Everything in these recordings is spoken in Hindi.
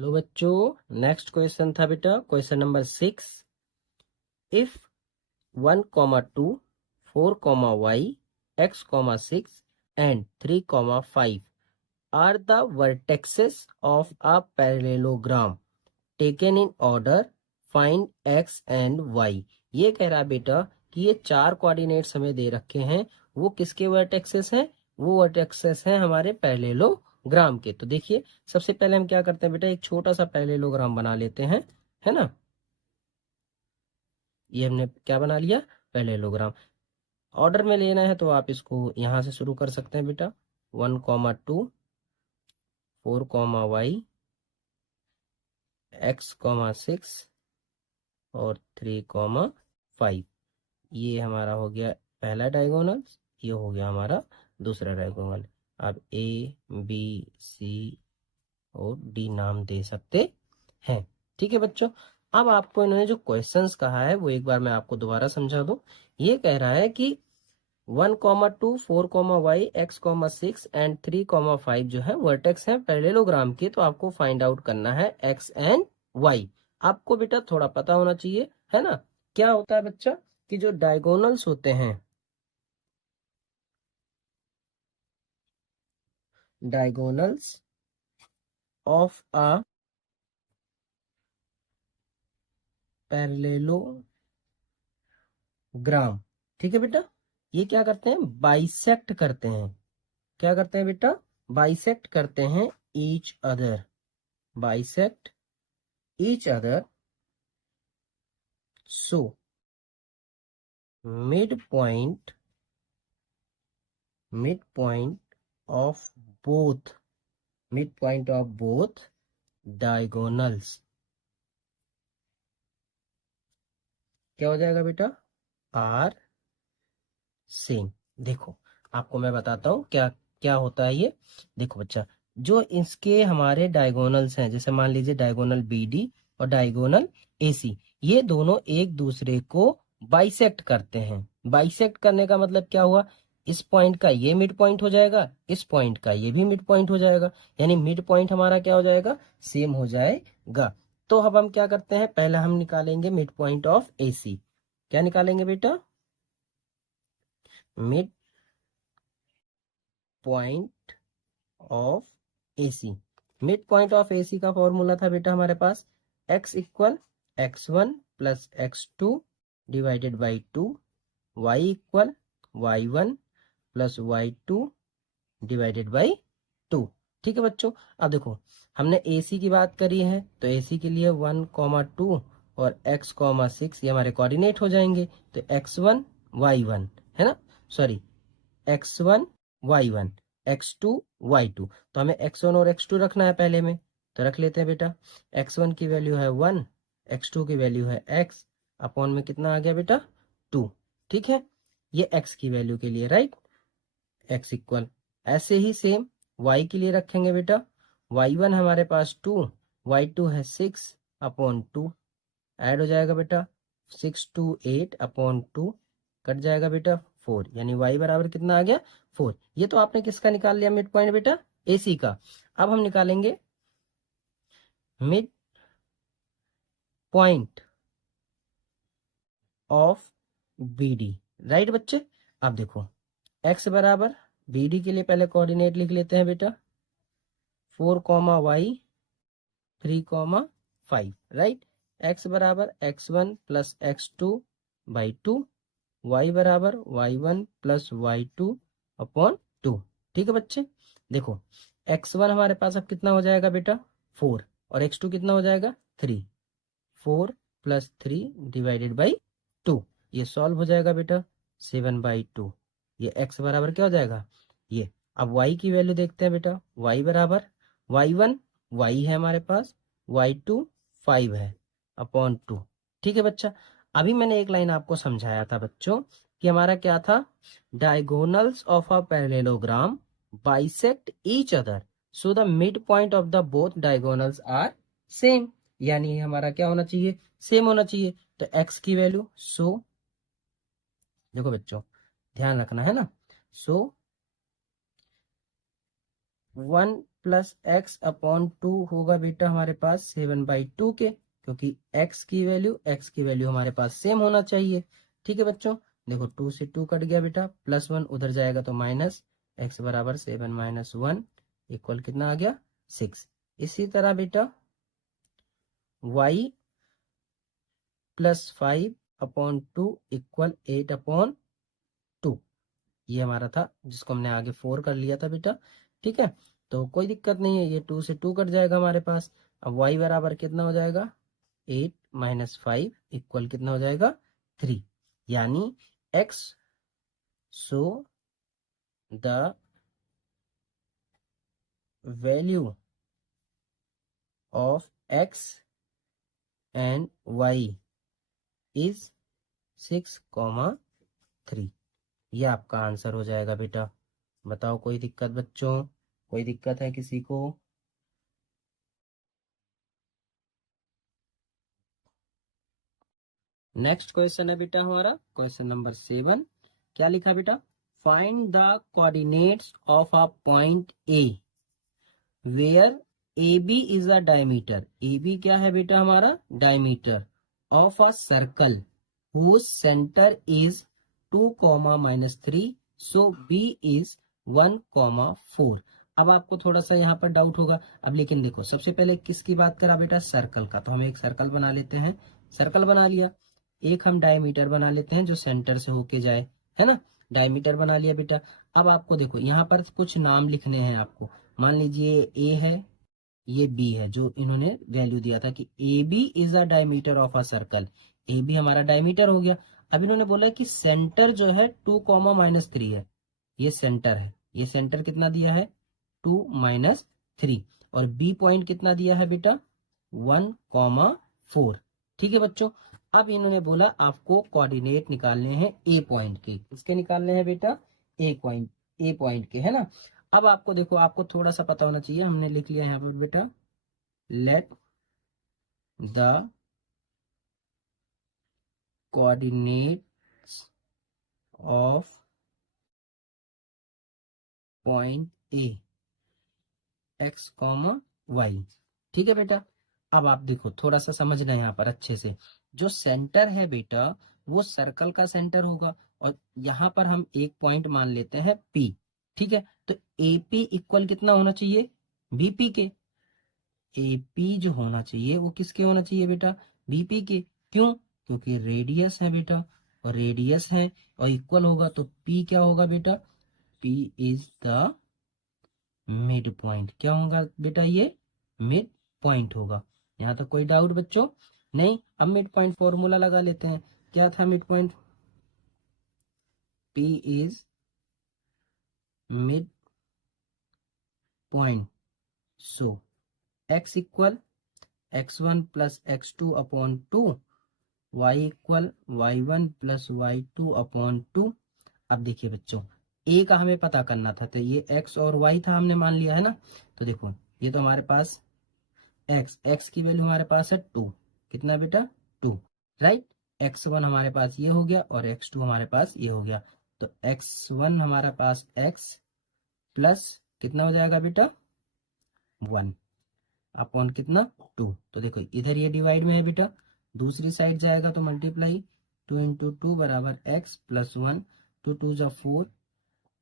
हेलो बच्चों, नेक्स्ट क्वेश्चन था बेटा question number 6। If 1,2 4, y x, 6 and 3, 5 are the vertices of a parallelogram taken in order, find x and y। ये कह रहा है बेटा कि ये चार कोऑर्डिनेट्स हमें दे रखे हैं, वो किसके वर्टेक्सेस हैं? वो वर्टेक्सेस हैं हमारे पैरेललोग्राम के। तो देखिए, सबसे पहले हम क्या करते हैं बेटा, एक छोटा सा पैरेललोग्राम बना लेते हैं, है ना। ये हमने क्या बना लिया? पैरेललोग्राम। ऑर्डर में लेना है तो आप इसको यहाँ से शुरू कर सकते हैं बेटा। 1,2 4, y x, 6 और 3, 5। ये हमारा हो गया पहला डायगोनल, ये हो गया हमारा दूसरा डायगोनल। अब ए बी सी और डी नाम दे सकते हैं। ठीक है बच्चों, अब आपको इन्होंने जो क्वेश्चंस कहा है वो एक बार मैं आपको दोबारा समझा दूं। ये कह रहा है कि 1,2 4, y x, 6 and 3, 5 जो है वर्टेक्स हैं पैरेललोग्राम के, तो आपको फाइंड आउट करना है x एंड y। आपको बेटा थोड़ा पता होना चाहिए, है ना। क्या होता है बच्चा कि जो डायगोनल्स होते हैं, डायगोनल्स ऑफ अ पैरेललोग्राम, ठीक है बेटा, ये क्या करते हैं? बाइसेक्ट करते हैं। क्या करते हैं बेटा? बाइसेक्ट करते हैं each other, bisect each other. So midpoint midpoint of both midpoint of both diagonals क्या हो जाएगा बेटा? Are same. देखो, आपको मैं बताता हूँ क्या क्या होता है ये। देखो बच्चा, जो इसके हमारे डायगोनल्स हैं, जैसे मान लीजिए डायगोनल बी डी और डायगोनल ए सी, ये दोनों एक दूसरे को बाइसेक्ट करते हैं। बाइसेक्ट करने का मतलब क्या हुआ? इस पॉइंट का ये मिड पॉइंट हो जाएगा, इस पॉइंट का ये भी मिड पॉइंट हो जाएगा, यानी मिड पॉइंट हमारा क्या हो जाएगा? सेम हो जाएगा। तो अब हम क्या करते हैं, पहले हम निकालेंगे मिड पॉइंट ऑफ ए सी। क्या निकालेंगे बेटा? Mid point of AC। Mid point of AC का फॉर्मूला था बेटा हमारे पास x equal x1 plus x2 divided by 2, y equal y1 plus y2 divided by 2। ठीक है बच्चों, अब देखो, हमने AC की बात करी है तो AC के लिए 1,2 और x, 6 ये हमारे कोऑर्डिनेट हो जाएंगे। तो x1 y1, है ना, sorry, x1 y1 x2 y2। तो हमें x1 और x2 रखना है पहले में, तो रख लेते हैं बेटा। x1 की वैल्यू है 1, x2 की वैल्यू है x, अपॉन में कितना आ गया बेटा? 2। ठीक है, ये x की वैल्यू के लिए, राइट, x इक्वल। ऐसे ही सेम y के लिए रखेंगे बेटा। y1 हमारे पास 2, y2 है 6 अपॉन 2, ऐड हो जाएगा बेटा, 6 2 8 अपॉन 2, कट जाएगा बेटा 4, यानी y बराबर कितना आ गया? 4। ये तो आपने किसका निकाल लिया मिड पॉइंट बेटा? AC का। अब हम निकालेंगे mid point of BD, right बच्चे। अब देखो, x बराबर BD के लिए पहले कोऑर्डिनेट लिख लेते हैं बेटा, 4, y 3, 5, राइट। x बराबर x1 plus x2 by 2, y बराबर y1 प्लस y2 अपॉन 2। ठीक है बच्चे, देखो, x1 हमारे पास अब कितना हो जाएगा बेटा? 4, और x2 कितना हो जाएगा? 3। 4 प्लस 3 डिवाइडेड बाई 2, ये सॉल्व हो जाएगा बेटा, 7/2। ये x बराबर क्या हो जाएगा? ये। अब y की वैल्यू देखते हैं बेटा, y बराबर y1 y है हमारे पास, y2 5 है अपॉन 2। ठीक है बच्चा, अभी मैंने एक लाइन आपको समझाया था बच्चों कि हमारा क्या था, diagonals of a parallelogram bisect each other, so the mid point of the both diagonals are same, यानी हमारा क्या होना चाहिए? सेम होना चाहिए। तो x की वैल्यू, सो देखो बच्चों, ध्यान रखना है ना, सो 1 प्लस एक्स अपॉन 2 होगा बेटा हमारे पास 7/2 के, क्योंकि एक्स की वैल्यू हमारे पास सेम होना चाहिए। ठीक है बच्चों, देखो 2 से 2 कट गया बेटा, +1 उधर जाएगा तो माइनस, एक्स बराबर 7 - 1 इक्वल कितना आ गया 6। इसी तरह बेटा y +5/2 इक्वल 8/2, ये हमारा था जिसको हमने आगे 4 कर लिया था बेटा। ठीक है, तो कोई दिक्कत नहीं है, ये 2 से 2 कट जाएगा हमारे पास। अब y बराबर कितना हो जाएगा 8 - 5 इक्वल कितना हो जाएगा 3, यानी x so the value of x and y is 6,3। ये आपका आंसर हो जाएगा बेटा। बताओ कोई दिक्कत बच्चों, कोई दिक्कत है किसी को? नेक्स्ट क्वेश्चन है बेटा हमारा क्वेश्चन नंबर 7। क्या लिखा बेटा, find the coordinates of a point A where A B is a diameter. A B क्या है बेटा हमारा diameter of a circle whose centre is 2, -3, so B is 1, 4। अब आपको थोड़ा सा यहाँ पर डाउट होगा, अब लेकिन देखो सबसे पहले किसकी बात करा बेटा, सर्कल का, तो हम एक सर्कल बना लेते हैं। सर्कल बना लिया, एक हम डायमीटर बना लेते हैं जो सेंटर से होके जाए, है ना, डायमीटर बना लिया बेटा। अब आपको देखो यहाँ पर कुछ नाम लिखने हैं आपको। मान लीजिए ए है, ये बी है, जो इन्होंने वैल्यू दिया था कि A B is a diameter of a circle, A B हमारा डायमीटर हो गया। अब इन्होंने बोला कि सेंटर जो है 2, -3 है, ये सेंटर है, ये सेंटर कितना दिया है 2, -3, और बी पॉइंट कितना दिया है बेटा 1, 4। ठीक है बच्चों, अब इन्होंने बोला आपको कोऑर्डिनेट निकालने हैं ए पॉइंट के, किसके निकालने हैं बेटा ए पॉइंट के, है ना। अब आपको देखो, आपको थोड़ा सा पता होना चाहिए, हमने लिख लिया यहाँ पर बेटा, let the coordinates of point A x, y। ठीक है बेटा, अब आप देखो थोड़ा सा समझना यहाँ पर अच्छे से, जो सेंटर है बेटा वो सर्कल का सेंटर होगा, और यहाँ पर हम एक पॉइंट मान लेते हैं P। ठीक है, तो AP इक्वल कितना होना चाहिए BP के, AP जो होना चाहिए वो किसके होना चाहिए बेटा BP के। क्यों, क्योंकि रेडियस है बेटा, और रेडियस है और इक्वल होगा तो P क्या होगा बेटा, P is the mid point. क्या होगा बेटा, ये मिड पॉइंट होगा। यहाँ तक कोई डाउट बच्चों नहीं? अब मिड पॉइंट फॉर्मूला लगा लेते हैं। क्या था mid point, P is mid point, so x equal x1 + x2/2, y equal y1 + y2/2। अब देखिए बच्चों, a का हमें पता करना था, तो ये x और y था, हमने मान लिया है ना। तो देखो ये तो हमारे पास x की वैल्यू हमारे पास है 2, कितना बेटा 2, राइट। x1 हमारे पास ये हो गया और x2 हमारे पास ये हो गया, तो x1 हमारे पास x प्लस कितना हो जाएगा बेटा 1 अपॉन कितना 2। तो देखो इधर ये डिवाइड में है बेटा, दूसरी साइड जाएगा तो मल्टीप्लाई, 2 × 2 बराबर x + 1, 2 × 2 = 4,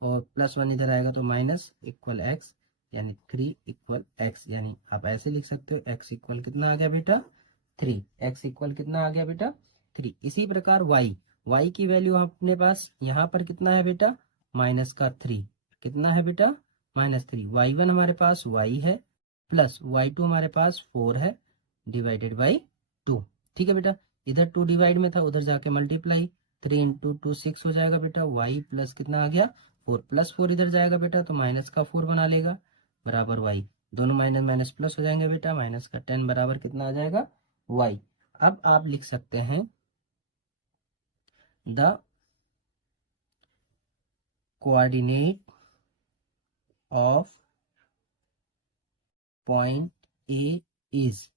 और +1 इधर आएगा तो माइनस इक्वल x, यानी 3 इक्वल x, यानी आप ऐसे लिख सकते हो x इक्वल कितना आ गया बेटा 3, x इक्वल कितना आ गया बेटा 3। इसी प्रकार y की वैल्यू अपने पास यहाँ पर कितना है बेटा -3, कितना है बेटा -3, y1 हमारे पास y है, प्लस y2 हमारे पास 4 है, डिवाइडेड बाई 2। ठीक है बेटा, इधर 2 डिवाइड में था, उधर जाके मल्टीप्लाई, 3 × 2 6 हो जाएगा बेटा, y प्लस कितना आ गया 4, +4 इधर जाएगा बेटा तो माइनस का 4 बना लेगा, बराबर y, दोनों माइनस माइनस प्लस हो जाएंगे बेटा, -10 बराबर कितना आ जाएगा y। अब आप लिख सकते हैं the coordinate of point A is,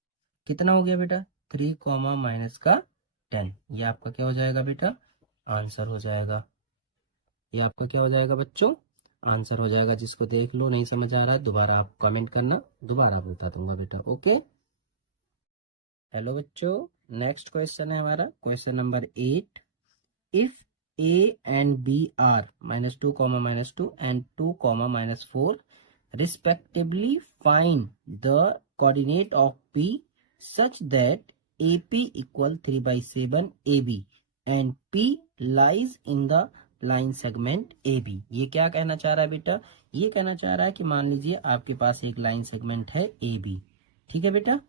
कितना हो गया बेटा 3, -10। ये आपका क्या हो जाएगा बेटा आंसर हो जाएगा, ये आपका क्या हो जाएगा बच्चों आंसर हो जाएगा। जिसको देख लो नहीं समझ आ रहा है दोबारा आप कमेंट करना, दोबारा बता दूंगा बेटा। ओके, हेलो बच्चों, नेक्स्ट क्वेश्चन है हमारा question number 8। If a and b are -2, -2 and 2, -4 respectively, find the coordinate of p such that AP equal 3/7 AB and P lies in the line segment AB। ये क्या कहना चाह रहा है बेटा? ये कहना चाह रहा है कि मान लीजिए आपके पास एक लाइन सेगमेंट है AB, ठीक है बेटा।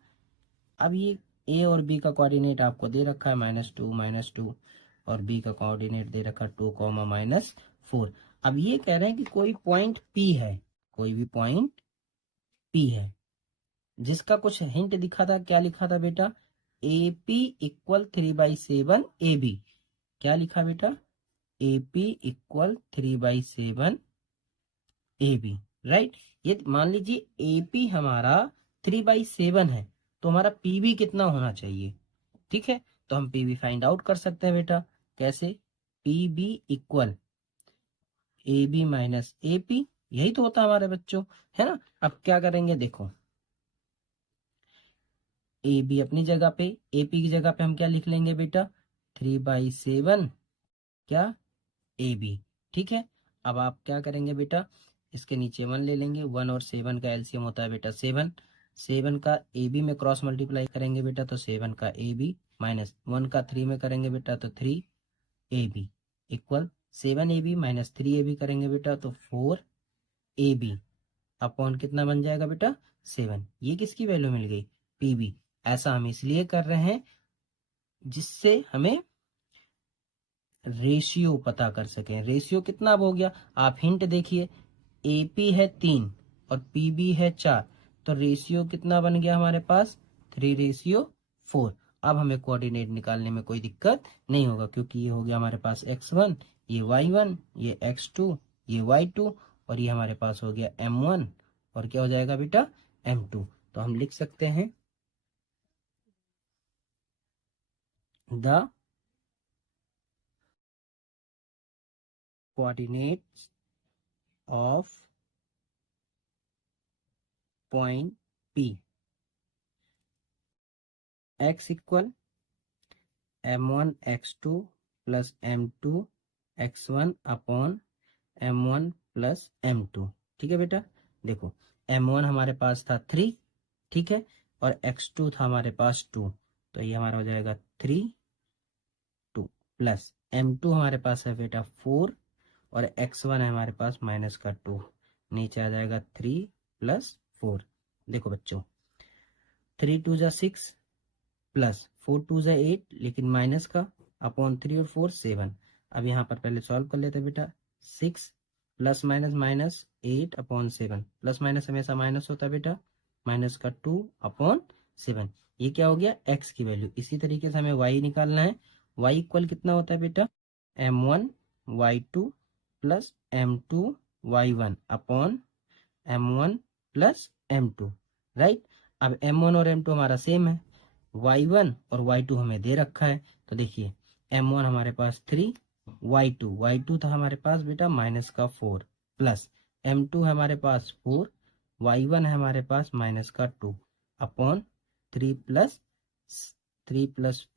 अब ये ए और बी का कोऑर्डिनेट आपको दे रखा है -2, और बी का कोऑर्डिनेट दे रखा है 2, -4। अब ये कह रहे हैं कि कोई पॉइंट पी है, कोई भी पॉइंट पी है जिसका कुछ हिंट दिखा था। क्या लिखा था बेटा? A P equal 3/7 A B. क्या लिखा बेटा? A P equal 3/7 A B, right. ये मान लीजिए ए पी हमारा 3/7 है, तो हमारा पी बी कितना होना चाहिए? ठीक है, तो हम पी बी फाइंड आउट कर सकते हैं बेटा। कैसे? P B equal A B minus A P, यही तो होता है हमारे बच्चों, है ना। अब क्या करेंगे देखो, ए बी अपनी जगह पे, ए पी की जगह पे हम क्या लिख लेंगे बेटा? 3/7 क्या? ए बी, ठीक है। अब आप क्या करेंगे बेटा? इसके नीचे 1 ले लेंगे। 1 और 7 का एलसीएम होता है बेटा 7। 7 का ए बी में क्रॉस मल्टीप्लाई करेंगे बेटा तो 7 का ए बी, माइनस 1 का 3 में करेंगे बेटा तो 3 A B equal 7 A B minus 3 A B करेंगे बेटा तो 4 ए बी अपॉन कितना बन जाएगा बेटा? 7। ये किसकी वैल्यू मिल गई? P B. ऐसा हम इसलिए कर रहे हैं जिससे हमें रेशियो पता कर सकें। रेशियो कितना अब हो गया? आप हिंट देखिए, एपी है 3 और पीबी है 4, तो रेशियो कितना बन गया हमारे पास? 3/4। अब हमें कोऑर्डिनेट निकालने में कोई दिक्कत नहीं होगा, क्योंकि ये हो गया हमारे पास x1, ये y1, ये x2, ये y2, और ये हमारे पास हो गया m1, और क्या हो जाएगा बेटा? m2। तो हम लिख सकते हैं the coordinates of point P x equal m1 x2 plus m2 x1 upon m1 plus m2। ठीक है बेटा, देखो m1 हमारे पास था 3, ठीक है, और x2 था हमारे पास 2, तो ये हमारा हो जाएगा 3 2 प्लस m2 हमारे पास है बेटा 4, और x1 है हमारे पास माइनस का 2, नीचे आ जाएगा 3 प्लस 4। देखो बच्चों, 3 2 जा 6 प्लस 4 2 जा 8, लेकिन माइनस का अपॉन 3 और 4 7। अब यहाँ पर पहले सॉल्व कर लेते हैं बेटा। 6 plus minus minus 8 upon 7, plus minus हमेशा माइनस होता है बेटा, माइनस का 2 अपॉन 7। ये क्या हो गया? x की वैल्यू। इसी तरीके से हमें y निकालना है। y इक्वल कितना होता है बेटा? m1 y2 plus m2 y1 upon m1 plus m2, right. अब m1 और m2 हमारा सेम है, y1 और y2 हमें दे रखा है, तो देखिए m1 हमारे पास 3, y2 था हमारे पास बेटा माइनस का 4, प्लस m2 है हमारे पास 4, y1 है हमारे पास माइनस का 2 अपॉन 3 प्लस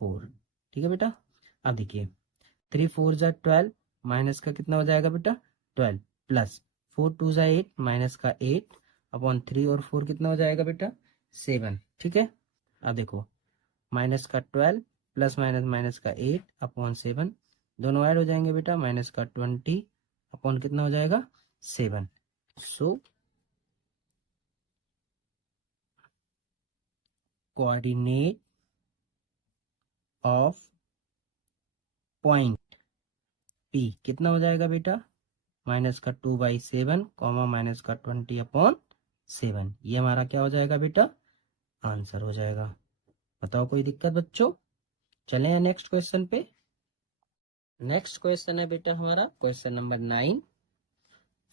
4। ठीक है बेटा। अब देखिए 3 4 जा 12, माइनस का कितना हो जाएगा बेटा? 12 प्लस 4 2 जा 8, माइनस का 8 अपॉन 3 और 4 कितना हो जाएगा बेटा? 7। ठीक है, अब देखो माइनस का 12 प्लस माइनस माइनस का 8 अपॉन 7, दोनों ऐड हो जाएंगे बेटा, माइनस का 20 अपॉन कितना हो जाएगा? 7। सो कोऑर्डिनेट ऑफ पॉइंट P कितना हो जाएगा बेटा? माइनस का 2/7 कॉमा माइनस का 20 अपॉन 7। ये हमारा क्या हो जाएगा बेटा? आंसर हो जाएगा। बताओ कोई दिक्कत बच्चों? चले हैं नेक्स्ट क्वेश्चन पे। नेक्स्ट क्वेश्चन है बेटा हमारा question number 9।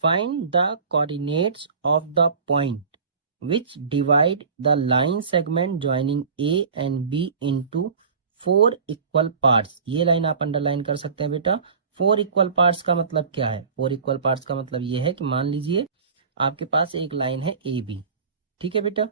Find the coordinates of the point which divide the line segment joining A and B into 4 equal parts। ये लाइन आप अंडरलाइन कर सकते हैं बेटा, 4 इक्वल पार्ट्स का मतलब क्या है? 4 इक्वल पार्ट्स का मतलब ये है कि मान लीजिए आपके पास एक लाइन है ए बी, ठीक है बेटा,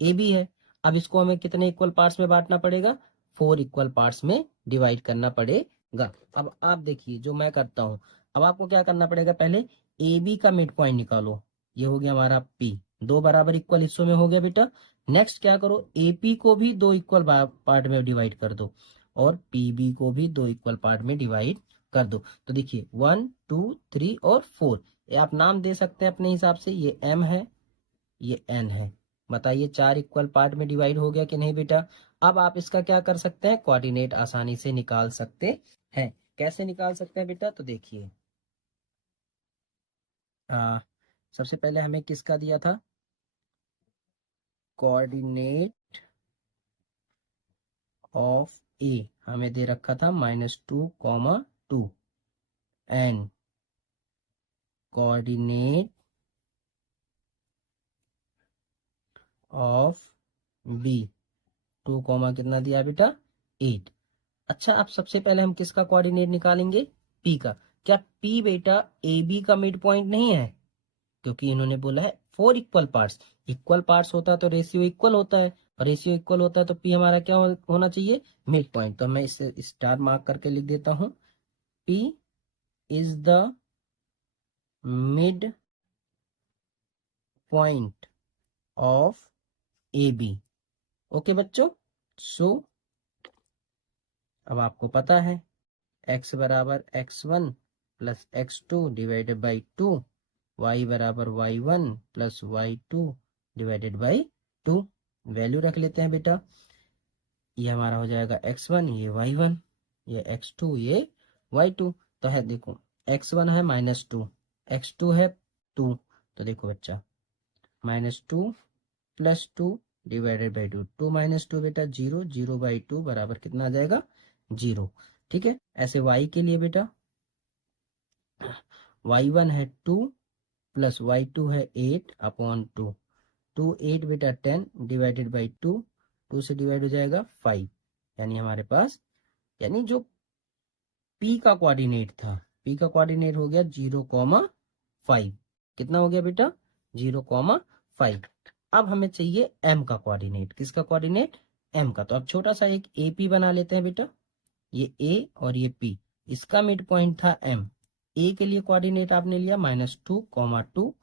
ए बी है। अब इसको हमें कितने इक्वल पार्ट्स में बांटना पड़ेगा? 4 इक्वल पार्ट्स में डिवाइड करना पड़ेगा। अब आप देखिए जो मैं करता हूँ, अब आपको क्या करना पड़ेगा, पहले ए बी का मिड पॉइंट निकालो, ये हो गया हमारा पी, 2 बराबर इक्वल हिस्सों में हो गया बेटा। नेक्स्ट क्या करो, ए पी को भी 2 इक्वल पार्ट में डिवाइड कर दो और पी बी को भी 2 इक्वल पार्ट में डिवाइड कर दो। तो देखिए 1 2 3 और 4, ये आप नाम दे सकते हैं अपने हिसाब से, ये एम है, ये एन है। बताइए 4 इक्वल पार्ट में डिवाइड हो गया कि नहीं बेटा? अब आप इसका क्या कर सकते हैं, कोऑर्डिनेट आसानी से निकाल सकते हैं। कैसे निकाल सकते हैं बेटा? तो देखिए सबसे पहले हमें किसका दिया था, कोऑर्डिनेट ऑफ ए हमें दे रखा था -2, 2 एंड कोऑर्डिनेट ऑफ बी 2, कितना दिया बेटा, 8। अच्छा, अब सबसे पहले हम किसका कोऑर्डिनेट निकालेंगे, पी का। क्या पी बेटा ए बी का मिड पॉइंट नहीं है? क्योंकि इन्होंने बोला है 4 इक्वल पार्ट्स, इक्वल पार्ट्स होता है तो रेशियो इक्वल होता है, और रेशियो इक्वल होता है तो पी हमारा क्या होना चाहिए, मिड पॉइंट। तो मैं इसे स्टार मार्क करके लिख देता हूं, P is the mid point of A B. Okay बच्चों, सो अब आपको पता है x बराबर x1 plus x2 divided by 2, y बराबर y1 plus y2 divided by 2। Value रख लेते हैं बेटा, ये हमारा हो जाएगा x1, ये y1, ये x2, ये y2। तो है देखो, x1 है -2, x2 है 2, तो देखो बच्चा -2 प्लस 2 डिवाइडेड बाई 2, 2 - 2 बेटा 0, 0 बाई 2 बराबर कितना आ जाएगा, 0। ठीक है, ऐसे y के लिए बेटा y1 है 2 प्लस y2 है 8/2, 2 8 बेटा 10 डिवाइडेड बाई 2, 2 से डिवाइड हो जाएगा 5, यानी हमारे पास, यानी जो p का कोऑर्डिनेट था, p का कोऑर्डिनेट हो गया 0,5। कितना हो गया बेटा, 0,5। अब हमें चाहिए m का कोऑर्डिनेट, किसका कोऑर्डिनेट, m का। तो अब छोटा सा एक AP बना लेते हैं बेटा, ये a और ये p, इसका मिड पॉइंट था m। a के लिए कोऑर्डिनेट आपने लिया -2,2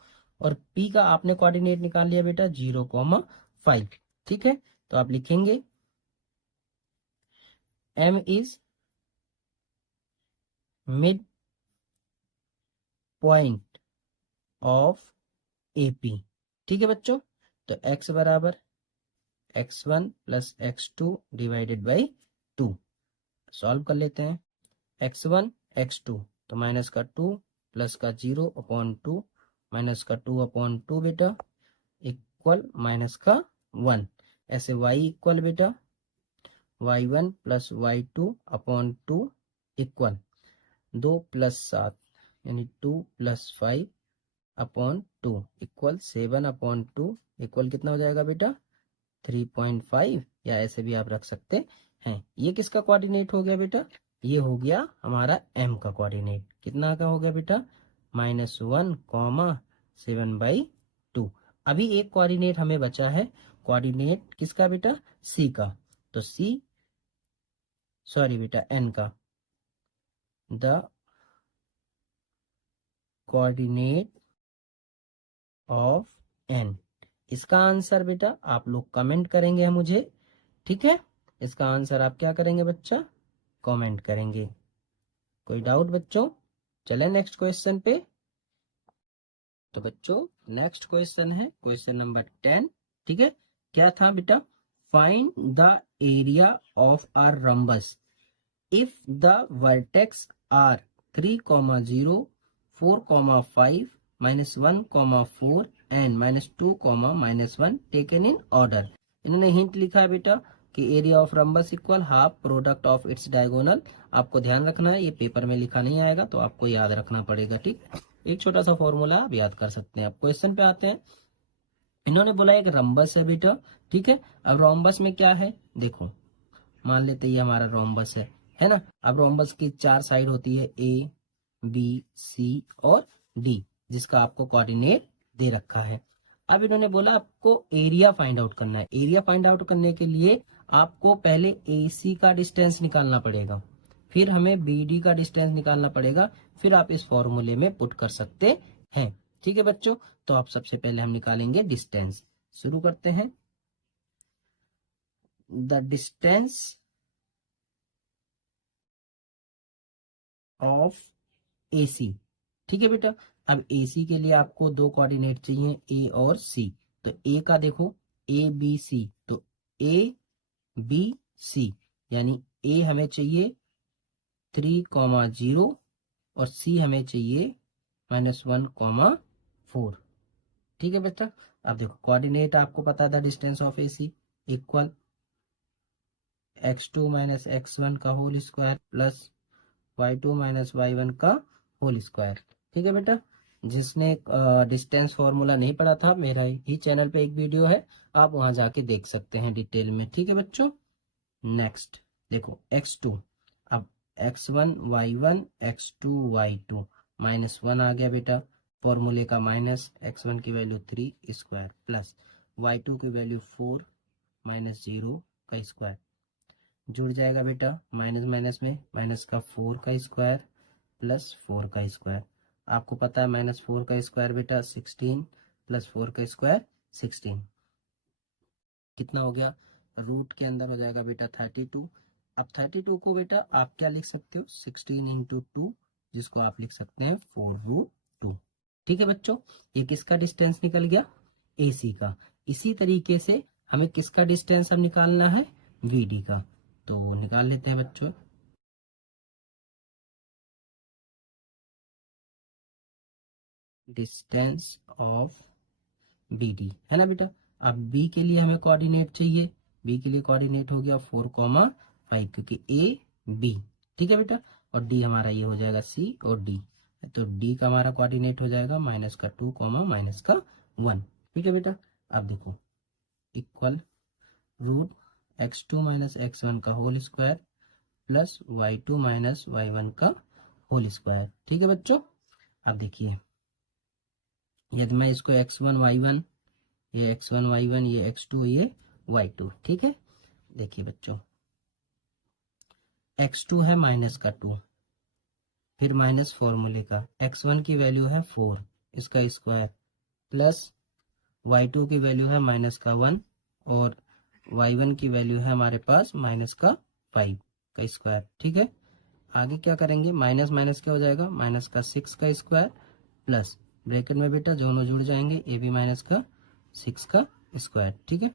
और p का आपने कोऑर्डिनेट निकाल लिया बेटा 0,5। ठीक है, तो आप लिखेंगे m is mid point of AP। ठीक है बच्चों, तो x बराबर x1 plus x2 divided by 2। Solve कर लेते हैं, x1 x2, तो माइनस का 2 प्लस का 0/2 माइनस का 2/2 बेटा इक्वल माइनस का 1। ऐसे y इक्वल बेटा y1 plus y2/2 equal 2 plus 7 यानी 2 प्लस 5/2 इक्वल 7/2 इक्वल कितना हो जाएगा बेटा 3.5, या ऐसे भी आप रख सकते हैं। ये किसका कोऑर्डिनेट हो गया बेटा, ये हो गया हमारा m का कोऑर्डिनेट। कितना का हो गया बेटा, -1,7/2। अभी एक कोऑर्डिनेट हमें बचा है, कोऑर्डिनेट किसका बेटा, c का। तो c, सॉरी बेटा n का, द कोऑर्डिनेट ऑफ n। इसका आंसर बेटा आप लोग कमेंट करेंगे मुझे, ठीक है। इसका आंसर आप क्या करेंगे बच्चा, कमेंट करेंगे। कोई डाउट बच्चों? चलें नेक्स्ट क्वेश्चन पे। तो बच्चों नेक्स्ट क्वेश्चन है क्वेश्चन नंबर 10। ठीक है, क्या था बेटा, find the area of a rhombus if the vertex are 3,0, 4,5, -1,4 and -2, -1 taken in order. इन्होंने हिंट लिखा है बेटा कि area of rhombus equal half product of its diagonal. आपको ध्यान रखना है, ये पेपर में लिखा नहीं आएगा तो आपको याद रखना पड़ेगा। ठीक, एक छोटा सा फॉर्मूला आप याद कर सकते हैं। अब क्वेश्चन पे आते हैं। इन्होंने बोला एक रम्बस है बेटा, ठीक है। अब रोम्बस में क्या है, देखो मान लेते ये हमारा रोम्बस है, है ना। अब रोम्बस की 4 साइड होती है, ए बी सी और डी, जिसका आपको कोऑर्डिनेट दे रखा है। अब इन्होंने बोला आपको एरिया फाइंड आउट करना है। एरिया फाइंड आउट करने के लिए आपको पहले AC का डिस्टेंस निकालना पड़ेगा, फिर हमें BD का डिस्टेंस निकालना पड़ेगा, फिर आप इस फॉर्मूले में पुट कर सकते हैं। ठीक है बच्चों, तो आप सबसे पहले हम निकालेंगे डिस्टेंस। शुरू करते हैं। The distance of AC। ठीक है बेटा, अब AC के लिए आपको 2 कोऑर्डिनेट चाहिए, A और C। तो A का देखो ABC, तो ABC यानी A हमें चाहिए 3,0 और C हमें चाहिए -1,4। ठीक है बेटा, अब देखो कोऑर्डिनेट आपको पता था distance of AC equal x2 - x1 का whole square plus y2 - y1 का होल स्क्वायर। ठीक है बेटा, जिसने डिस्टेंस फॉर्मूला नहीं पढ़ा था, मेरा ही चैनल पे एक वीडियो है, आप वहां जाके देख सकते हैं डिटेल में। ठीक है बच्चों, नेक्स्ट देखो x2। अब x1 y1 x2 y2 -1 आ गया बेटा, फॉर्मूले का माइनस, x1 की वैल्यू 3 स्क्वायर प्लस y2 की वैल्यू 4 -0 का स्क्वायर, जुड़ जाएगा बेटा, माइनस माइनस में माइनस का 4 का स्क्वायर प्लस 4 का स्क्वायर। आपको पता है -4 का स्क्वायर बेटा 16 प्लस 4 का स्क्वायर 16, कितना हो गया, रूट के अंदर हो जाएगा बेटा 32। अब 32 को बेटा आप क्या लिख सकते हो, 16 × 2, जिसको आप लिख सकते हैं 4√2। ठीक है बच्चों, ये किसका डिस्टेंस निकल गया, AC का। इसी तरीके से हमें किसका डिस्टेंस अब निकालना है, VD का। तो निकाल लेते हैं बच्चों। डिस्टेंस ऑफ BD है ना बेटा। अब B के लिए हमें कोऑर्डिनेट चाहिए, B के लिए कोऑर्डिनेट हो गया 4,5, क्योंकि AB। ठीक है बेटा, और D हमारा ये हो जाएगा C और D, तो D का हमारा कोऑर्डिनेट हो जाएगा -2, -1। ठीक है बेटा, अब देखो इक्वल रूट x2 - x1 का whole square plus y2 - y1 का होल स्क्वायर। ठीक है बच्चों, अब देखिए यदि मैं इसको x1 y1, ये x1 y1, ये x2, ये y2। ठीक है, देखिए बच्चों x2 है -2, फिर माइनस फॉर्मूले का, x1 की वैल्यू है 4 इसका स्क्वायर प्लस y2 की वैल्यू है -1 और y1 की वैल्यू है हमारे पास -5 का स्क्वायर। ठीक है, आगे क्या करेंगे, माइनस माइनस क्या हो जाएगा, -6 का स्क्वायर प्लस ब्रैकेट में बेटा दोनों जुड़ जाएंगे, ए बी -6 का स्क्वायर। ठीक है,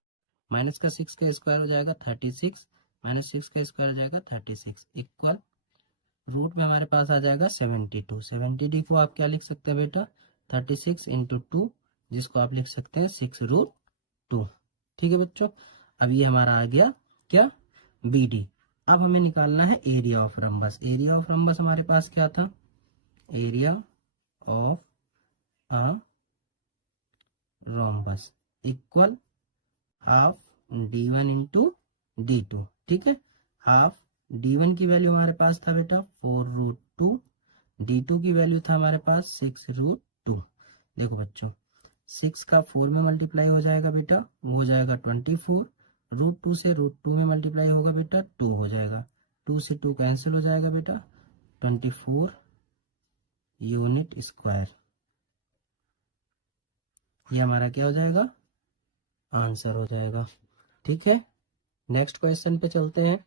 -6 का स्क्वायर हो जाएगा 36, -6 का स्क्वायर हो जाएगा 36 इक्वल रूट में हमारे पास आ जाएगा 72। 72 को आप क्या लिख सकते हैं बेटा, 36 × 2, जिसको आप लिख सकते हैं 6√2। ठीक है बच्चों, अब ये हमारा आ गया क्या, BD। अब हमें निकालना है area of rhombus. Area of rhombus हमारे पास क्या था, area of a rhombus equal half D1 × D2। ठीक है, हाफ D1 की वैल्यू हमारे पास था बेटा 4√2, D2 की वैल्यू था हमारे पास 6√2। देखो बच्चों 6 का 4 में मल्टीप्लाई हो जाएगा बेटा, वो हो जाएगा 24, √2 से √2 में मल्टीप्लाई होगा बेटा 2 हो जाएगा, 2 से 2 कैंसिल हो जाएगा बेटा, 24 यूनिट स्क्वायर। ये हमारा क्या हो जाएगा, आंसर हो जाएगा। ठीक है, नेक्स्ट क्वेश्चन पे चलते हैं।